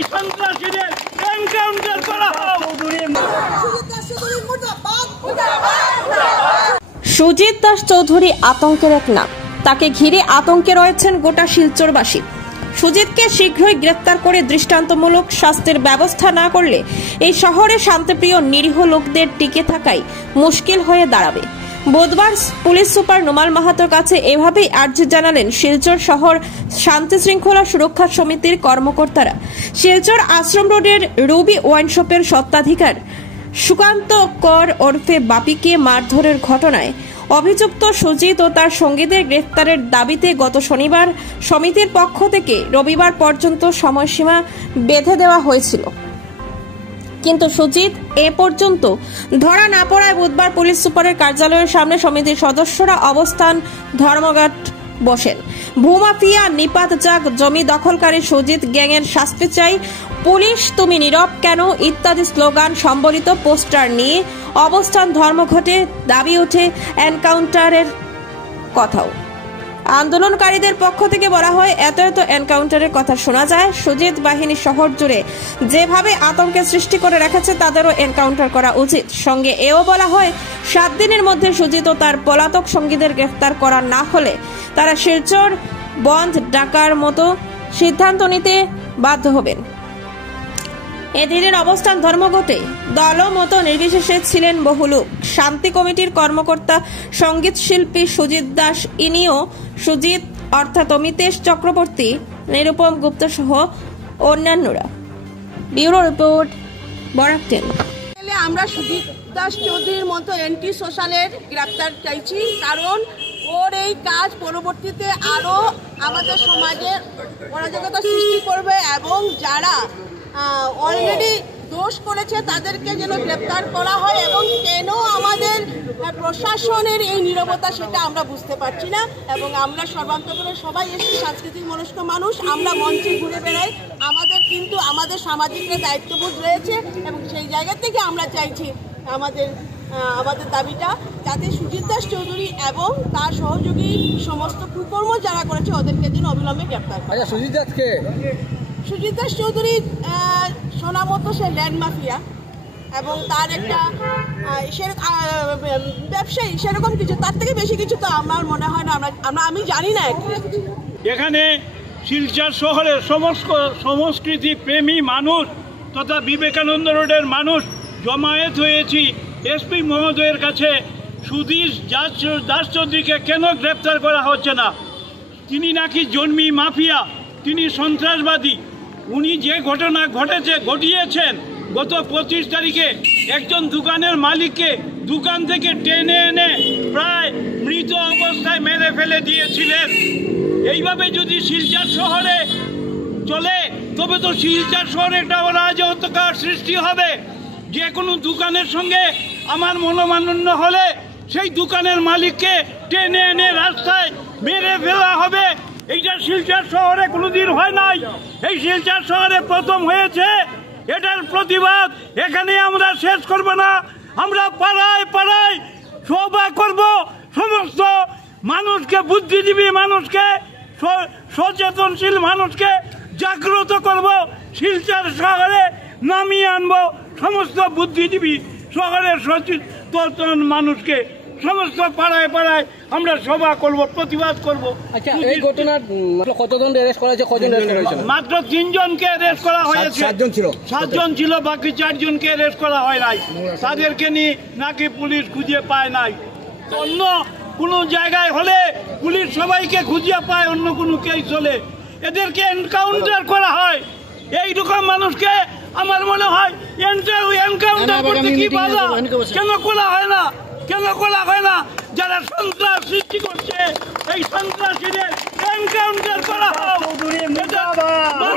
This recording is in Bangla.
এই সন্ত্রাসীদের এনকাউন্টার করা হোক। সুজিত দাস চৌধুরী আতঙ্কের এক নাম, তাকে ঘিরে আতঙ্কে রয়েছেন গোটা শিলচরবাসী। সুজিতকে শীঘ্রই গ্রেফতার করে দৃষ্টান্তমূলক শাস্তির ব্যবস্থা না করলে এই শহরে শান্তিপ্রিয় নিরীহ লোকদের টিকে থাকাই মুশকিল হয়ে দাঁড়াবে। বুধবার পুলিশ সুপার নোমাল মাহাতোর কাছে এভাবেই আর্জি জানালেন শিলচর শহর শান্তি শৃঙ্খলা সুরক্ষা সমিতির কর্মকর্তারা। শিলচর আশ্রম রোডের রুবি ওয়াইন শপের স্বত্বাধিকার সুকান্ত কর ওরফে বাপিকে মারধরের ঘটনায় অভিযুক্ত সুজিত ও তার সঙ্গীদের গ্রেফতারের দাবিতে গত শনিবার সমিতির পক্ষ থেকে রবিবার পর্যন্ত সময়সীমা বেঁধে দেওয়া হয়েছিল, কিন্তু সুজিত এ পর্যন্ত ধরা না পড়ায় বুধবার পুলিশ সুপারের কার্যালয়ের সামনে সমিতির সদস্যরা অবস্থান ধর্মঘট বসেন। ভূমাফিয়া নিপাত যাক, জমি দখলকারী সুজিত গ্যাংয়ের শাস্তি চাই, পুলিশ তুমি নীরব কেন ইত্যাদি স্লোগান সম্বলিত পোস্টার নিয়ে অবস্থান ধর্মঘটে দাবি ওঠে এনকাউন্টারের কথাও। আন্দোলনকারীদের পক্ষ থেকে বলা হয়, এত এনকাউন্টারের কথা শোনা যায়। সুজিত বাহিনী শহর জুড়ে যেভাবে আতঙ্কের সৃষ্টি করে রেখেছে তাদেরও এনকাউন্টার করা উচিত। সঙ্গে এও বলা হয়, 7 দিনের মধ্যে সুজিত ও তার পলাতক সঙ্গীদের গ্রেফতার করা না হলে তারা শিলচর বন্ধ ডাকার মতো সিদ্ধান্ত নিতে বাধ্য হবেন। এদিনের অবস্থান ধর্মঘটে দলমত নির্বিশেষে ছিলেন বহু লোক। শান্তি কমিটির কর্মকর্তা সঙ্গীত শিল্পী সুজিত দাস, ইনিও সুজিত অর্থাৎ অমিতেশ চক্রবর্তী, নিরুপম গুপ্ত সহ অন্যান্যরা। Bureau report, Barak 10। আমরা সুজিত দাস চৌধুরীর মতো এন্টি সোশ্যালের গ্রেপ্তার চাইছি, কারণ ওর এই কাজ পরবর্তীতে আরো আমাদের সমাজে অরাজকতা সৃষ্টি করবে এবং যারা অলরেডি দোষ করেছে তাদেরকে যেন গ্রেপ্তার করা হয়। এবং কেন আমাদের প্রশাসনের এই নীরবতা সেটা আমরা বুঝতে পারছি না। এবং আমরা সর্বান্তকরণে সবাই এসে সাংস্কৃতিক মনস্ক মানুষ, আমরা মঞ্চে ঘুরে বেড়াই, আমাদের কিন্তু আমাদের সামাজিক দায়িত্ববোধ রয়েছে এবং সেই জায়গা থেকে আমরা চাইছি আমাদের দাবিটা যাতে সুজিত দাস চৌধুরী এবং তার সহযোগী সমস্ত কুকর্ম যারা করেছে ওদেরকে যেন অবিলম্বে গ্রেপ্তার করে। সুজিত দাস চৌধুরী শোনা মতো সে ল্যান্ড মাফিয়া এবং তার একটা ব্যবসায়ী, সেরকম কিছু, তার থেকে বেশি কিছু তো আমার মনে হয় না, আমি জানি না। এখানে শিলচর শহরের সংস্কৃতি প্রেমী মানুষ তথা বিবেকানন্দ রোডের মানুষ জমায়েত হয়েছি এসপি মহোদয়ের কাছে। সুজিত দাস চৌধুরীকে কেন গ্রেপ্তার করা হচ্ছে না? তিনি নাকি জন্মি মাফিয়া, তিনি সন্ত্রাসবাদী। উনি যে ঘটনা ঘটিয়েছেন গত 25 তারিখে একজন দোকানের মালিককে দোকান থেকে টেনে এনে প্রায় মৃত অবস্থায় মেরে ফেলে দিয়েছিলেন। এইভাবে যদি শিলচর শহরে চলে তবে তো শিলচর শহরে একটা অরাজকতার সৃষ্টি হবে। যে কোনো দোকানের সঙ্গে আমার মনোমালিন্য হলে সেই দোকানের মালিককে টেনে এনে রাস্তায় মেরে ফেলা হবে। এইটা শিলচর শহরে কোনোদিন হয় নাই, এই শিলচর শহরে প্রথম হয়েছে। এটার প্রতিবাদ এখানে আমরা শেষ করব না, আমরা পাড়ায় পাড়ায় সভা করব, সমস্ত মানুষকে, বুদ্ধিজীবী মানুষকে, সচেতনশীল মানুষকে জাগ্রত করব, শিলচর শহরে নামিয়ে আনবো সমস্ত বুদ্ধিজীবী শহরের সচেতন মানুষকে। সমস্ত পাড়ায় পাড়ায় আমরা সভা করব, প্রতিবাদ করব। আচ্ছা, এই ঘটনার কতজন অ্যারেস্ট করা হয়েছে? কজন অ্যারেস্ট করা হয়েছে? মাত্র 3 জনকে অ্যারেস্ট করা হয়েছে। 7 জন ছিল, বাকি 4 জনকে অ্যারেস্ট করা হয় নাই। তাদেরকে নিয়ে নাকি পুলিশ খুঁজে পায় নাই। অন্য কোনো জায়গায় হলে পুলিশ সবাইকে খুঁজে পায়, অন্য কোনো কেস হলে এদেরকে এনকাউন্টার করা হয়। এইরকম মানুষকে আমার মনে হয় এনকাউন্টার করতে কি বাধা? কেন করা হয় না? কেন করা হয় না? যারা সন্ত্রাস সৃষ্টি করছে এই সন্ত্রাসীদের এনকাউন্টার করা হোক।